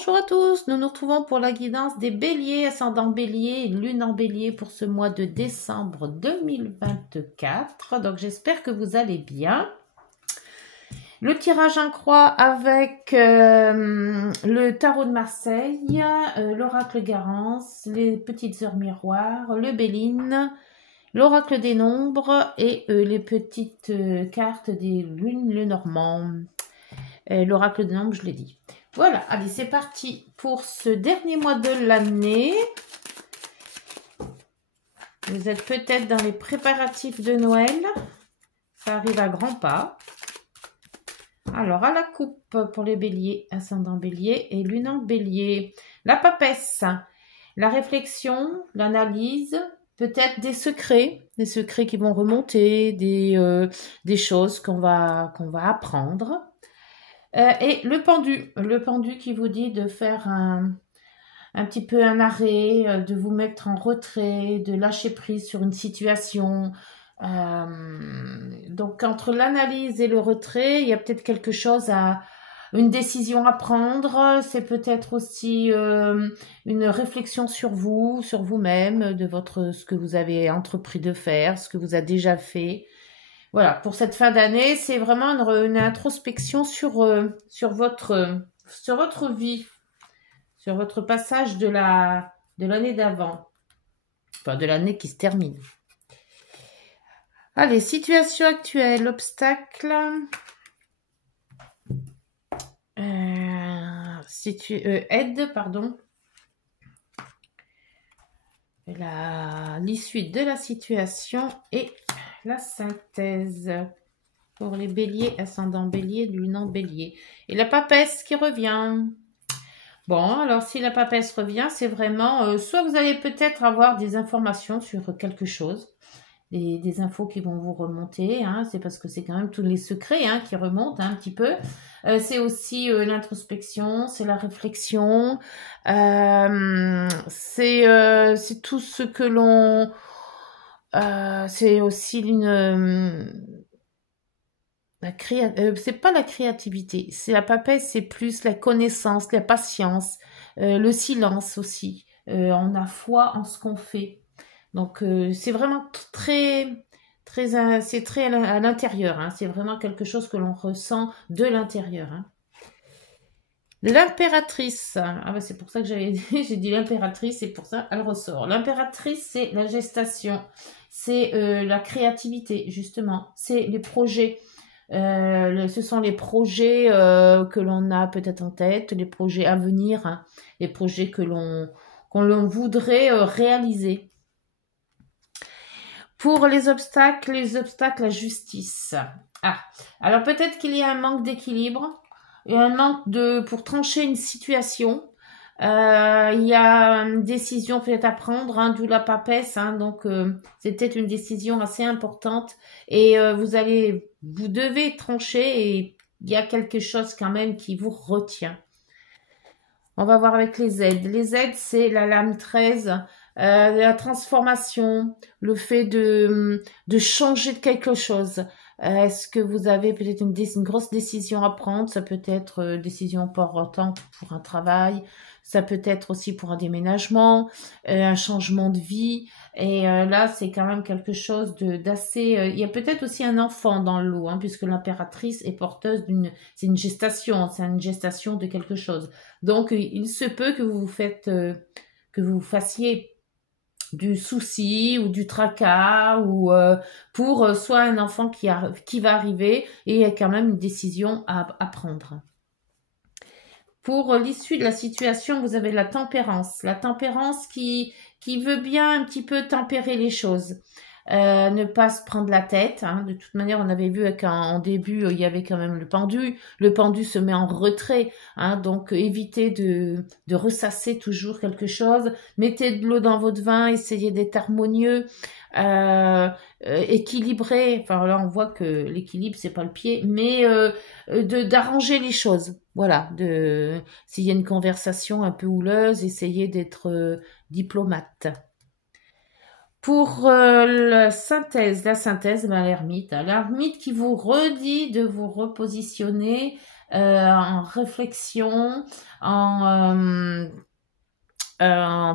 Bonjour à tous, nous nous retrouvons pour la guidance des béliers, ascendant bélier et lune en bélier pour ce mois de décembre 2024. Donc j'espère que vous allez bien. Le tirage en croix avec le tarot de Marseille, l'oracle Garance, les petites heures miroirs, le Béline, l'oracle des nombres et les petites cartes des lunes, le normand. L'oracle des nombres, je l'ai dit. Voilà, allez, c'est parti pour ce dernier mois de l'année. Vous êtes peut-être dans les préparatifs de Noël. Ça arrive à grands pas. Alors, à la coupe pour les béliers, ascendant bélier et lune en bélier. La papesse, la réflexion, l'analyse, peut-être des secrets qui vont remonter, des choses qu'on va apprendre. Et le pendu qui vous dit de faire un petit peu un arrêt, de vous mettre en retrait, de lâcher prise sur une situation. Donc entre l'analyse et le retrait, il y a peut-être quelque chose une décision à prendre. C'est peut-être aussi une réflexion sur vous, sur vous-même, de ce que vous avez entrepris de faire, ce que vous avez déjà fait. Voilà, pour cette fin d'année, c'est vraiment une introspection sur votre vie, sur votre passage de l'année d'avant, enfin de l'année qui se termine. Allez, situation actuelle, obstacle, aide, pardon. L'issue de la situation et la synthèse pour les béliers, ascendant bélier, lune en bélier. Et la papesse qui revient. Bon, alors si la papesse revient, c'est vraiment, soit vous allez peut-être avoir des informations sur quelque chose, des infos qui vont vous remonter, hein, c'est parce que c'est quand même tous les secrets qui remontent un petit peu. C'est aussi l'introspection, c'est la réflexion, c'est tout ce que l'on... c'est aussi c'est pas la créativité, c'est la papesse, c'est plus la connaissance, la patience, le silence aussi. On a foi en ce qu'on fait. Donc c'est vraiment c'est très à l'intérieur. Hein. C'est vraiment quelque chose que l'on ressent de l'intérieur. Hein. L'impératrice, ah bah c'est pour ça que j'ai dit l'impératrice, c'est pour ça elle ressort. L'impératrice, c'est la gestation, c'est la créativité justement, c'est les projets. Ce sont les projets que l'on a peut-être en tête, les projets à venir, hein, les projets qu'on voudrait réaliser. Pour les obstacles, la justice. Ah, alors peut-être qu'il y a un manque d'équilibre, et un manque pour trancher une situation. Il y a une décision peut-être à prendre, hein, d'où la papesse, hein, donc c'est peut-être une décision assez importante et vous devez trancher et il y a quelque chose quand même qui vous retient. On va voir avec les aides. Les aides, c'est la lame 13, la transformation, le fait de changer de quelque chose. Est-ce que vous avez peut-être une grosse décision à prendre? Ça peut être décision importante pour un travail, ça peut être aussi pour un déménagement, un changement de vie. Et là, c'est quand même quelque chose d'assez... il y a peut-être aussi un enfant dans le lot, hein, puisque l'impératrice est porteuse c'est une gestation de quelque chose. Donc, il se peut que que vous fassiez du souci ou du tracas ou pour soit un enfant qui va arriver et il y a quand même une décision à prendre. Pour l'issue de la situation, vous avez la tempérance. La tempérance qui veut bien un petit peu tempérer les choses. Ne pas se prendre la tête. Hein. De toute manière, on avait vu qu'en début, il y avait quand même le pendu. Le pendu se met en retrait. Hein, donc, évitez de ressasser toujours quelque chose. Mettez de l'eau dans votre vin. Essayez d'être harmonieux. Équilibré. Enfin, là, on voit que l'équilibre, c'est pas le pied. Mais d'arranger les choses. Voilà. S'il y a une conversation un peu houleuse, essayez d'être diplomate. Pour la synthèse, l'ermite. L'ermite qui vous redit de vous repositionner, en réflexion, en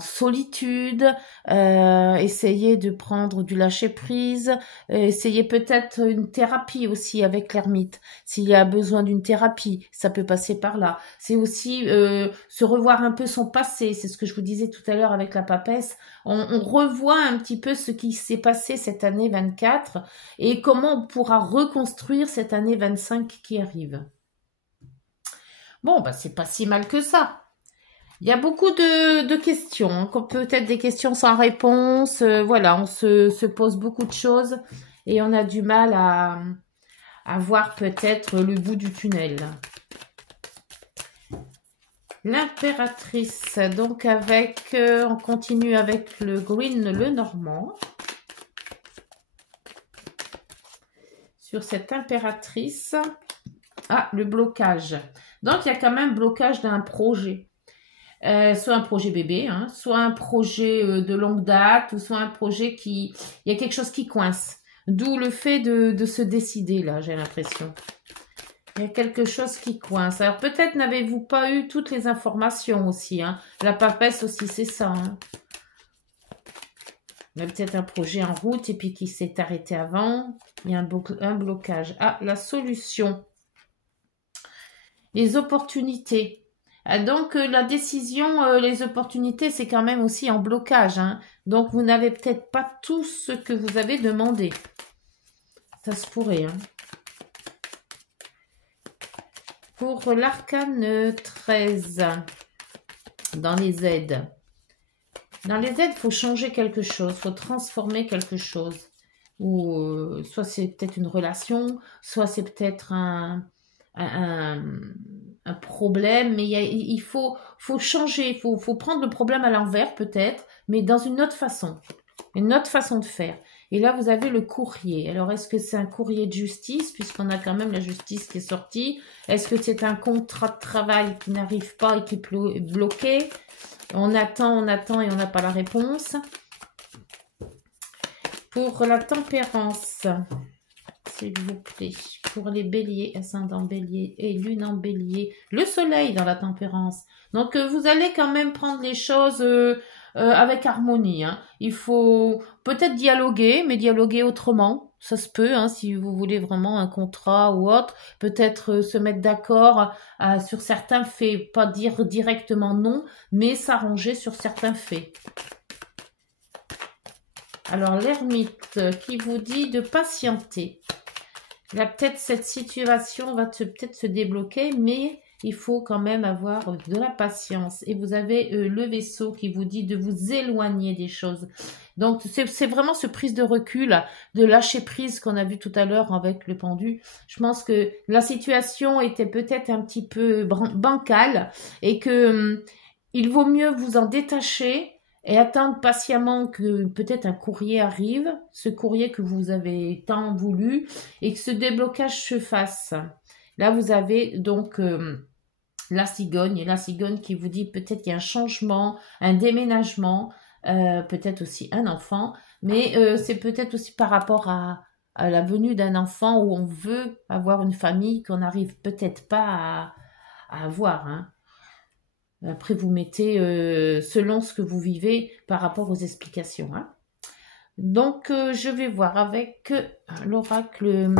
solitude, essayez de prendre du lâcher-prise, essayez peut-être une thérapie aussi avec l'ermite. S'il y a besoin d'une thérapie, ça peut passer par là. C'est aussi se revoir un peu son passé, c'est ce que je vous disais tout à l'heure avec la papesse. On revoit un petit peu ce qui s'est passé cette année 24 et comment on pourra reconstruire cette année 25 qui arrive. Bon, bah c'est pas si mal que ça. Il y a beaucoup de questions, hein, peut-être des questions sans réponse. Voilà, on se pose beaucoup de choses et on a du mal à voir peut-être le bout du tunnel. L'impératrice, donc avec, on continue avec le green, le normand. Sur cette impératrice, ah, le blocage. Donc il y a quand même blocage d'un projet. Soit un projet bébé, hein, soit un projet de longue date, ou soit un projet qui... Il y a quelque chose qui coince. D'où le fait de se décider, là, j'ai l'impression. Il y a quelque chose qui coince. Alors, peut-être n'avez-vous pas eu toutes les informations aussi. Hein. La papesse aussi, c'est ça. Hein. Il y a peut-être un projet en route et puis qui s'est arrêté avant. Il y a un blocage. Ah, la solution. Les opportunités. Donc, la décision, les opportunités, c'est quand même aussi en blocage. Hein. Donc, vous n'avez peut-être pas tout ce que vous avez demandé. Ça se pourrait. Hein. Pour l'arcane 13, dans les aides. Dans les aides, il faut changer quelque chose, il faut transformer quelque chose. Ou soit c'est peut-être une relation, soit c'est peut-être un problème, mais il faut changer, il faut prendre le problème à l'envers peut-être, mais dans une autre façon de faire. Et là, vous avez le courrier. Alors, est-ce que c'est un courrier de justice, puisqu'on a quand même la justice qui est sortie? Est-ce que c'est un contrat de travail qui n'arrive pas et qui est bloqué? On attend et on n'a pas la réponse. Pour la tempérance, s'il vous plaît, pour les béliers, ascendant bélier et lune en bélier, le soleil dans la tempérance. Donc, vous allez quand même prendre les choses avec harmonie. Hein. Il faut peut-être dialoguer, mais dialoguer autrement. Ça se peut, hein, si vous voulez vraiment un contrat ou autre. Peut-être se mettre d'accord sur certains faits. Pas dire directement non, mais s'arranger sur certains faits. Alors, l'ermite qui vous dit de patienter. Là, peut-être cette situation va peut-être se débloquer, mais il faut quand même avoir de la patience. Et vous avez le vaisseau qui vous dit de vous éloigner des choses. Donc, c'est vraiment ce prise de recul, de lâcher prise qu'on a vu tout à l'heure avec le pendu. Je pense que la situation était peut-être un petit peu bancale et que il vaut mieux vous en détacher et attendre patiemment que peut-être un courrier arrive, ce courrier que vous avez tant voulu, et que ce déblocage se fasse. Là, vous avez donc la cigogne, et la cigogne qui vous dit peut-être qu'il y a un changement, un déménagement, peut-être aussi un enfant, mais c'est peut-être aussi par rapport à la venue d'un enfant où on veut avoir une famille qu'on n'arrive peut-être pas à avoir, hein. Après, vous mettez selon ce que vous vivez par rapport aux explications. Hein. Donc, je vais voir avec l'oracle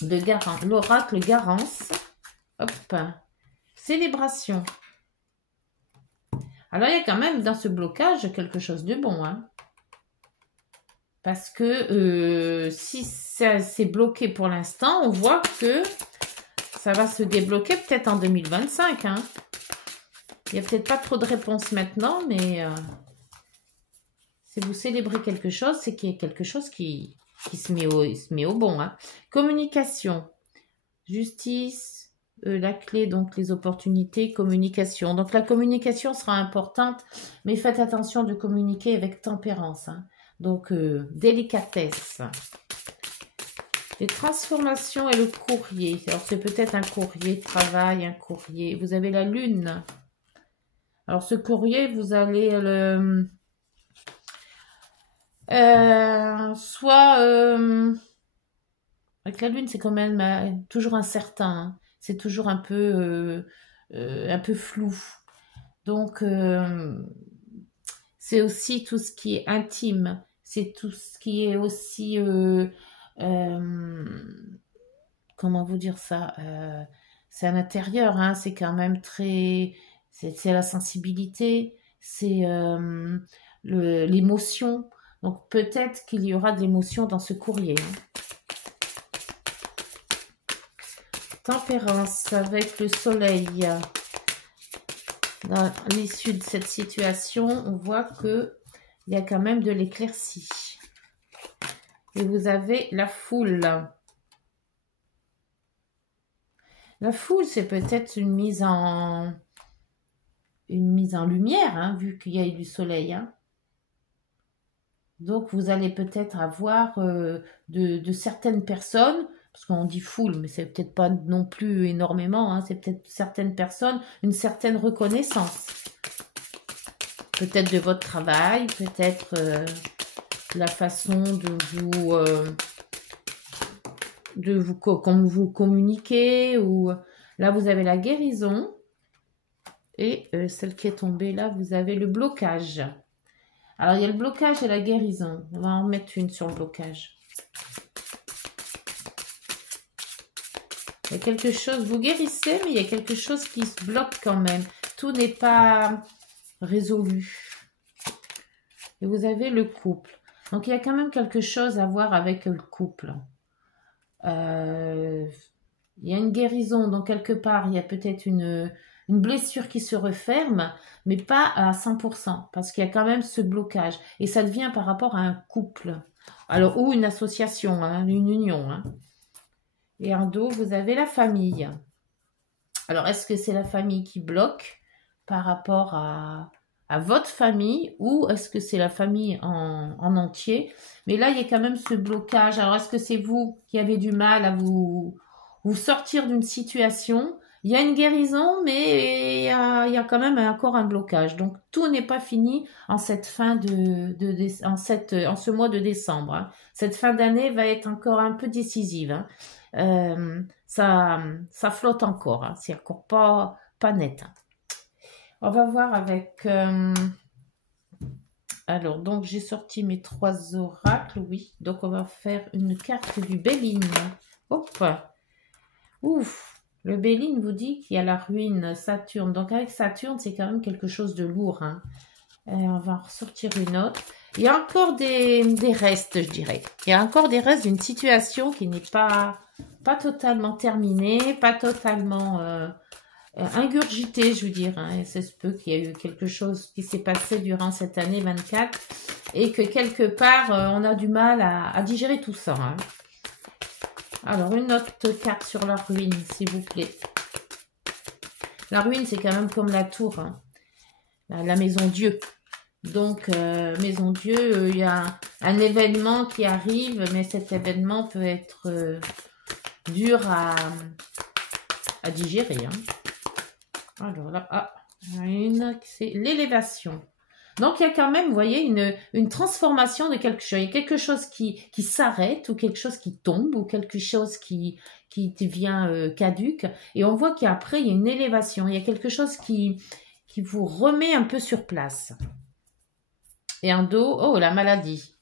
de Garance. L'oracle Garance. Hop. Célébration. Alors, il y a quand même dans ce blocage quelque chose de bon. Hein. Parce que si ça s'est bloqué pour l'instant, on voit que ça va se débloquer peut-être en 2025. Hein. Il n'y a peut-être pas trop de réponses maintenant, mais si vous célébrez quelque chose, c'est qu'il y a quelque chose qui se met au bon. Hein. Communication, justice, la clé, donc les opportunités, communication. Donc la communication sera importante, mais faites attention de communiquer avec tempérance. Hein. Donc délicatesse. Les transformations et le courrier. Alors c'est peut-être un courrier travail, un courrier. Vous avez la lune. Alors, ce courrier, vous allez le... soit... avec la lune, c'est quand même toujours incertain. Hein. c'est toujours un peu flou. Donc, c'est aussi tout ce qui est intime. C'est tout ce qui est aussi... comment vous dire ça c'est à l'intérieur, hein, c'est quand même très... C'est la sensibilité, c'est l'émotion. Donc peut-être qu'il y aura de l'émotion dans ce courrier. Hein. Tempérance avec le soleil. Dans l'issue de cette situation, on voit que il y a quand même de l'éclaircie. Et vous avez la foule. La foule, c'est peut-être une mise en lumière, hein, vu qu'il y a eu du soleil. Hein. Donc, vous allez peut-être avoir de certaines personnes, parce qu'on dit foule, mais c'est peut-être pas non plus énormément, hein, c'est peut-être certaines personnes, une certaine reconnaissance. Peut-être de votre travail, peut-être la façon comme vous communiquez, ou là, vous avez la guérison. Et celle qui est tombée là, vous avez le blocage. Alors, il y a le blocage et la guérison. On va en mettre une sur le blocage. Il y a quelque chose, vous guérissez, mais il y a quelque chose qui se bloque quand même. Tout n'est pas résolu. Et vous avez le couple. Donc, il y a quand même quelque chose à voir avec le couple. Il y a une guérison, donc quelque part, il y a peut-être une blessure qui se referme, mais pas à 100%, parce qu'il y a quand même ce blocage. Et ça devient par rapport à un couple. Alors, ou une association, hein, une union. Hein. Et en dos, vous avez la famille. Alors, est-ce que c'est la famille qui bloque par rapport à votre famille, ou est-ce que c'est la famille en entier? Mais là, il y a quand même ce blocage. Alors, est-ce que c'est vous qui avez du mal à vous sortir d'une situation? Il y a une guérison, mais il y a quand même encore un blocage. Donc, tout n'est pas fini en cette fin en ce mois de décembre. Hein. Cette fin d'année va être encore un peu décisive. Hein. Ça flotte encore. Hein. C'est encore pas net. Hein. On va voir avec... alors, donc, j'ai sorti mes 3 oracles, oui. Donc, on va faire une carte du Béline. Hop. Ouf. Le Béline vous dit qu'il y a la ruine Saturne. Donc, avec Saturne, c'est quand même quelque chose de lourd. Hein. On va en ressortir une autre. Il y a encore des restes, je dirais. Il y a encore des restes d'une situation qui n'est pas totalement terminée, pas totalement... ingurgité, je veux dire. Hein. C'est ce peu qu'il y a eu quelque chose qui s'est passé durant cette année 24 et que quelque part, on a du mal à digérer tout ça. Hein. Alors, une autre carte sur la ruine, s'il vous plaît. La ruine, c'est quand même comme la tour, hein. La maison Dieu. Donc, maison Dieu, il y a un événement qui arrive, mais cet événement peut être dur à digérer. Hein. Alors là, c'est l'élévation. Donc, il y a quand même, vous voyez, une transformation de quelque chose. Il y a quelque chose qui s'arrête ou quelque chose qui tombe ou quelque chose qui devient caduque. Et on voit qu'après, il y a une élévation. Il y a quelque chose qui vous remet un peu sur place. Et en dos, oh, la maladie.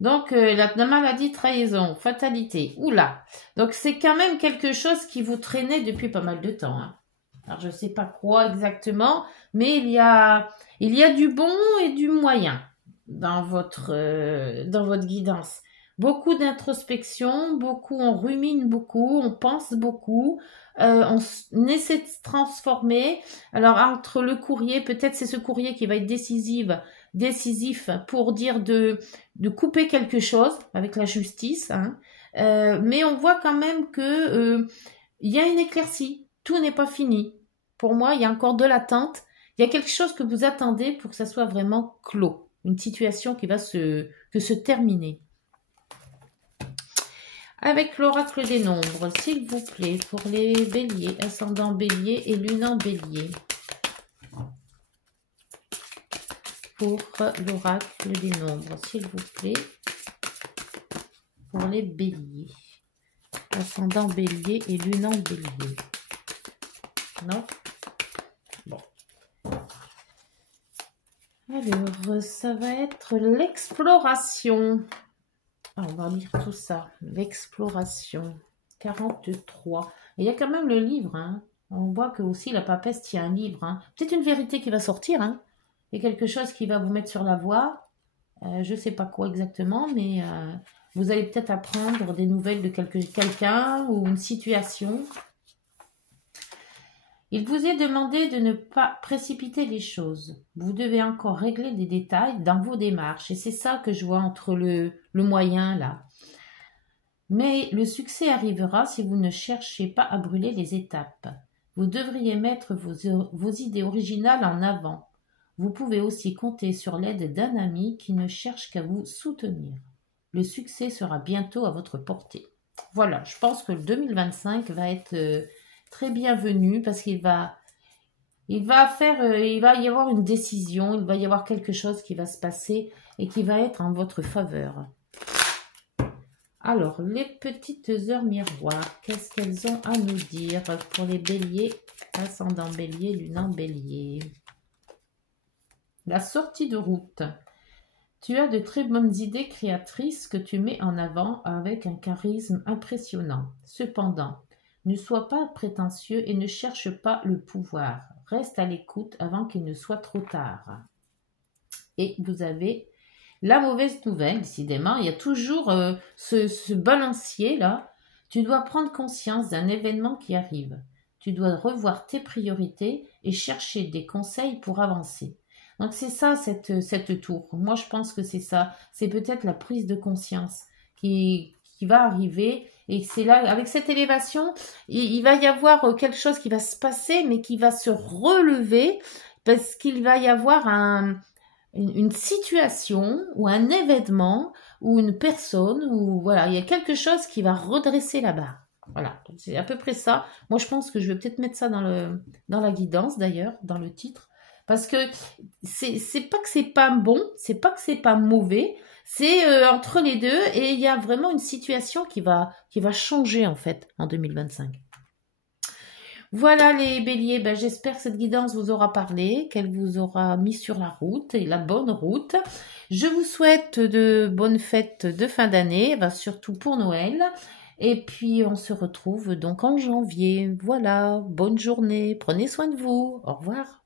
Donc, la maladie, trahison, fatalité. Oula. Donc, c'est quand même quelque chose qui vous traînait depuis pas mal de temps. Hein. Alors, je ne sais pas quoi exactement, mais il y a du bon et du moyen dans votre guidance. Beaucoup d'introspection, on rumine beaucoup, on pense beaucoup, on essaie de se transformer. Alors, entre le courrier, peut-être c'est ce courrier qui va être décisif pour dire de couper quelque chose avec la justice. Hein. Mais on voit quand même que il y a une éclaircie. Tout n'est pas fini. Pour moi, il y a encore de l'attente. Il y a quelque chose que vous attendez pour que ça soit vraiment clos. Une situation qui va se terminer. Avec l'oracle des nombres, s'il vous plaît, pour les béliers, ascendant bélier et lune en bélier. Pour l'oracle des nombres, s'il vous plaît, pour les béliers. ascendant bélier et lune en bélier. Non? Bon. Alors, ça va être l'exploration. Ah, on va lire tout ça. L'exploration. 43. Et il y a quand même le livre, hein. On voit que aussi la papesse tient un livre, hein. Peut-être une vérité qui va sortir, hein. Et quelque chose qui va vous mettre sur la voie. Je ne sais pas quoi exactement, mais vous allez peut-être apprendre des nouvelles de quelqu'un ou une situation. Il vous est demandé de ne pas précipiter les choses. Vous devez encore régler des détails dans vos démarches. Et c'est ça que je vois entre le moyen, là. Mais le succès arrivera si vous ne cherchez pas à brûler les étapes. Vous devriez mettre vos idées originales en avant. Vous pouvez aussi compter sur l'aide d'un ami qui ne cherche qu'à vous soutenir. Le succès sera bientôt à votre portée. Voilà, je pense que le 2025 va être très bienvenu parce qu'il va y avoir une décision, il va y avoir quelque chose qui va se passer et qui va être en votre faveur. Alors, les petites heures miroirs, qu'est-ce qu'elles ont à nous dire pour les béliers, ascendant bélier, lune en bélier? La sortie de route. Tu as de très bonnes idées créatrices que tu mets en avant avec un charisme impressionnant. Cependant, ne sois pas prétentieux et ne cherche pas le pouvoir. Reste à l'écoute avant qu'il ne soit trop tard. Et vous avez la mauvaise nouvelle, décidément. Il y a toujours ce balancier là. Tu dois prendre conscience d'un événement qui arrive. Tu dois revoir tes priorités et chercher des conseils pour avancer. Donc c'est ça cette tour. Moi je pense que c'est ça. C'est peut-être la prise de conscience qui va arriver. Et c'est là, avec cette élévation, il va y avoir quelque chose qui va se passer, mais qui va se relever parce qu'il va y avoir une situation ou un événement ou une personne ou voilà, il y a quelque chose qui va redresser la barre. Voilà, c'est à peu près ça. Moi je pense que je vais peut-être mettre ça dans la guidance d'ailleurs, dans le titre. Parce que c'est pas que c'est pas bon, c'est pas que c'est pas mauvais, c'est entre les deux et il y a vraiment une situation qui va changer en fait en 2025. Voilà les béliers, ben, j'espère que cette guidance vous aura parlé, qu'elle vous aura mis sur la route et la bonne route. Je vous souhaite de bonnes fêtes de fin d'année, ben, surtout pour Noël. Et puis on se retrouve donc en janvier. Voilà, bonne journée, prenez soin de vous, au revoir.